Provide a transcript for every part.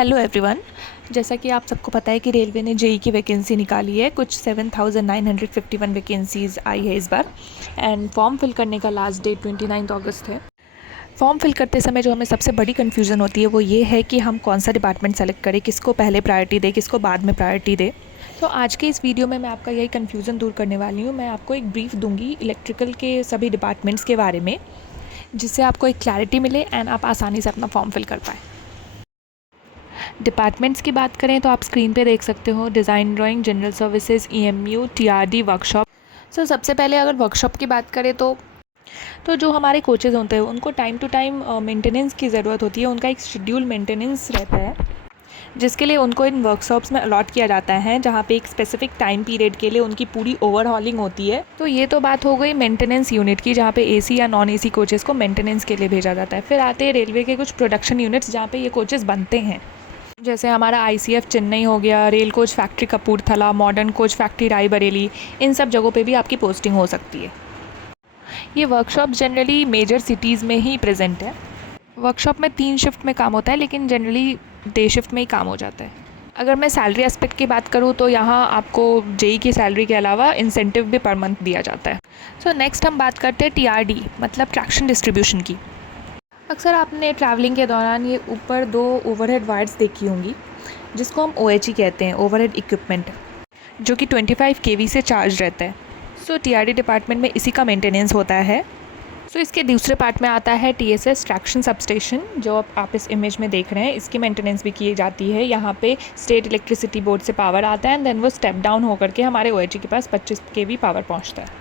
Hello everyone. जैसा कि आप सबको पता है कि रेलवे ने जेई की वैकेंसी निकाली है। कुछ 7,951 वैकेंसीज़ आई है इस बार। एंड फॉर्म फिल करने का लास्ट डेट 29 अगस्त है। फॉर्म फिल करते समय जो हमें सबसे बड़ी कन्फ्यूज़न होती है वो ये है कि हम कौन सा डिपार्टमेंट सेलेक्ट करें, किसको पहले प्रायोरिटी दें, किसको बाद में प्रायोरिटी दें। तो आज के इस वीडियो में मैं आपका यही कन्फ्यूज़न दूर करने वाली हूँ। मैं आपको एक ब्रीफ दूँगी इलेक्ट्रिकल के सभी डिपार्टमेंट्स के बारे में, जिससे आपको एक क्लैरिटी मिले एंड आप आसानी से अपना फॉर्म फिल कर पाएँ। डिपार्टमेंट्स की बात करें तो आप स्क्रीन पे देख सकते हो design drawing, general services, EMU, TRD, workshop. सबसे पहले अगर वर्कशॉप की बात करें तो जो हमारे कोचेज़ होते हैं उनको टाइम टू टाइम मेंटेनेंस की ज़रूरत होती है। उनका एक शेड्यूल मेंटेनेंस रहता है जिसके लिए उनको इन वर्कशॉप्स में अलॉट किया जाता है, जहाँ पे एक स्पेसिफिक टाइम पीरियड के लिए उनकी पूरी ओवरहॉलिंग होती है। तो ये तो बात हो गई मेंटेनेंस यूनिट की, जहाँ पे एसी या नॉन एसी कोचेज़ को मेंटेनेंस के लिए भेजा जाता है। फिर आते हैं रेलवे के कुछ प्रोडक्शन यूनिट्स, जहाँ पे ये कोचेज़ बनते हैं। जैसे हमारा आईसीएफ चेन्नई हो गया, rail coach factory Kapurthala, modern coach factory Raebareli, इन सब जगहों पे भी आपकी पोस्टिंग हो सकती है। ये वर्कशॉप जनरली मेजर सिटीज़ में ही प्रेजेंट है। वर्कशॉप में 3 शिफ्ट में काम होता है, लेकिन जनरली डे शिफ्ट में ही काम हो जाता है। अगर मैं सैलरी एस्पेक्ट की बात करूँ तो यहाँ आपको जेई की सैलरी के अलावा इंसेंटिव भी पर मंथ दिया जाता है। नेक्स्ट हम बात करते हैं टीआरडी मतलब ट्रैक्शन डिस्ट्रीब्यूशन की। अक्सर आपने ट्रैवलिंग के दौरान ये ऊपर 2 ओवरहेड वायर्स देखी होंगी, जिसको हम ओएचई कहते हैं, ओवरहेड इक्विपमेंट, जो कि 25 केवी से चार्ज रहता है। टीआरडी डिपार्टमेंट में इसी का मेंटेनेंस होता है। इसके दूसरे पार्ट में आता है टीएसएस ट्रैक्शन सबस्टेशन, जो आप इस इमेज में देख रहे हैं। इसकी मेंटेनेंस भी की जाती है। यहाँ पे स्टेट इलेक्ट्रिसिटी बोर्ड से पावर आता है एंड देन वो स्टेप डाउन होकर के हमारे ओएचई के पास 25 केवी पावर पहुँचता है।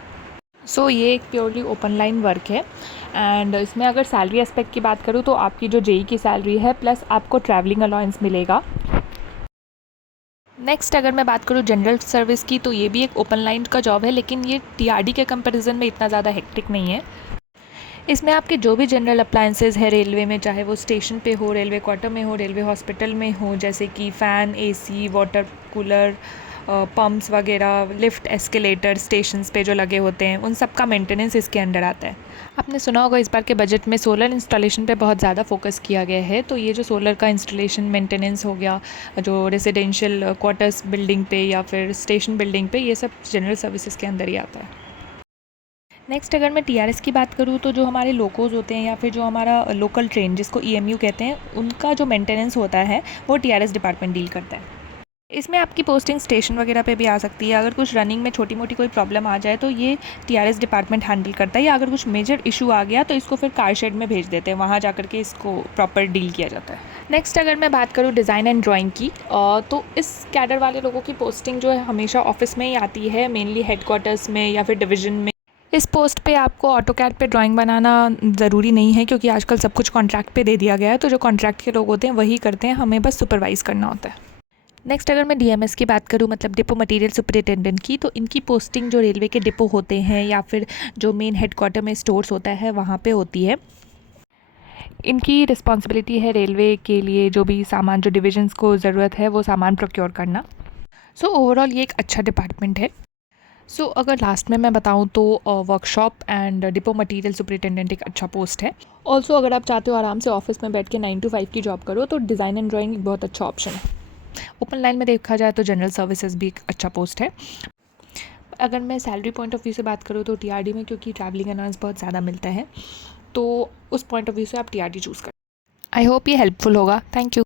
ये एक प्योरली ओपन लाइन वर्क है। एंड इसमें अगर सैलरी एस्पेक्ट की बात करूँ तो आपकी जो जेई की सैलरी है प्लस आपको ट्रैवलिंग अलाउंस मिलेगा। नेक्स्ट अगर मैं बात करूँ जनरल सर्विस की, तो ये भी एक ओपन लाइन का जॉब है, लेकिन ये टीआरडी के कंपैरिजन में इतना ज़्यादा हेक्टिक नहीं है। इसमें आपके जो भी जनरल अप्लायंसेज है रेलवे में, चाहे वो स्टेशन पे हो, रेलवे क्वार्टर में हो, रेलवे हॉस्पिटल में हो, जैसे कि fan, AC, water cooler, pumps वगैरह, लिफ्ट, एस्केलेटर स्टेशंस पे जो लगे होते हैं, उन सब का मेंटेनेंस इसके अंडर आता है। आपने सुना होगा इस बार के बजट में सोलर इंस्टॉलेशन पे बहुत ज़्यादा फोकस किया गया है। तो ये जो सोलर का इंस्टॉलेशन मेंटेनेंस हो गया, जो रेजिडेंशियल क्वार्टर्स बिल्डिंग पे या फिर स्टेशन बिल्डिंग पे, ये सब जनरल सर्विसेज के अंदर ही आता है। नेक्स्ट अगर मैं टीआरएस की बात करूँ तो जो हमारे लोकोज होते हैं या फिर जो हमारा लोकल ट्रेन जिसको ईएमयू कहते हैं, उनका जो मेंटेनेंस होता है वो टीआरएस डिपार्टमेंट डील करता है। इसमें आपकी पोस्टिंग स्टेशन वगैरह पे भी आ सकती है। अगर कुछ रनिंग में छोटी मोटी कोई प्रॉब्लम आ जाए तो ये टीआरएस डिपार्टमेंट हैंडल करता है, या अगर कुछ मेजर इशू आ गया तो इसको फिर कार शेड में भेज देते हैं, वहाँ जा के इसको प्रॉपर डील किया जाता है। नेक्स्ट अगर मैं बात करूँ डिज़ाइन एंड ड्राइंग की, तो इस कैडर वाले लोगों की पोस्टिंग जो है हमेशा ऑफिस में ही आती है, मेनली हेडक्वार्टर्स में या फिर डिवीज़न में। इस पोस्ट पे आपको ऑटोकैड पे ड्राइंग बनाना ज़रूरी नहीं है, क्योंकि आजकल सब कुछ कॉन्ट्रैक्ट पे दे दिया गया है। तो जो कॉन्ट्रैक्ट के लोग होते हैं वही करते हैं, हमें बस सुपरवाइज़ करना होता है। नेक्स्ट अगर मैं डीएमएस की बात करूँ मतलब डिपो मटेरियल सुपरिटेंडेंट की, तो इनकी पोस्टिंग जो रेलवे के डिपो होते हैं या फिर जो मेन हेडक्वार्टर में स्टोर्स होता है वहाँ पे होती है। इनकी रिस्पॉन्सिबिलिटी है रेलवे के लिए जो भी सामान, जो डिविजन्स को ज़रूरत है वो सामान प्रोक्योर करना। ओवरऑल ये एक अच्छा डिपार्टमेंट है। अगर लास्ट में मैं बताऊँ तो workshop and depot material superintendent एक अच्छा पोस्ट है। ऑल्सो अगर आप चाहते हो आराम से ऑफिस में बैठ के 9 to 5 की जॉब करो तो डिज़ाइन एंड ड्राइंग एक बहुत अच्छा ऑप्शन है। ओपन लाइन में देखा जाए तो जनरल सर्विसेज भी एक अच्छा पोस्ट है। अगर मैं सैलरी पॉइंट ऑफ व्यू से बात करूँ तो टीआरडी में, क्योंकि ट्रैवलिंग अलाउंस बहुत ज़्यादा मिलता है, तो उस पॉइंट ऑफ व्यू से आप टीआरडी चूज़ करें। आई होप ये हेल्पफुल होगा। Thank you.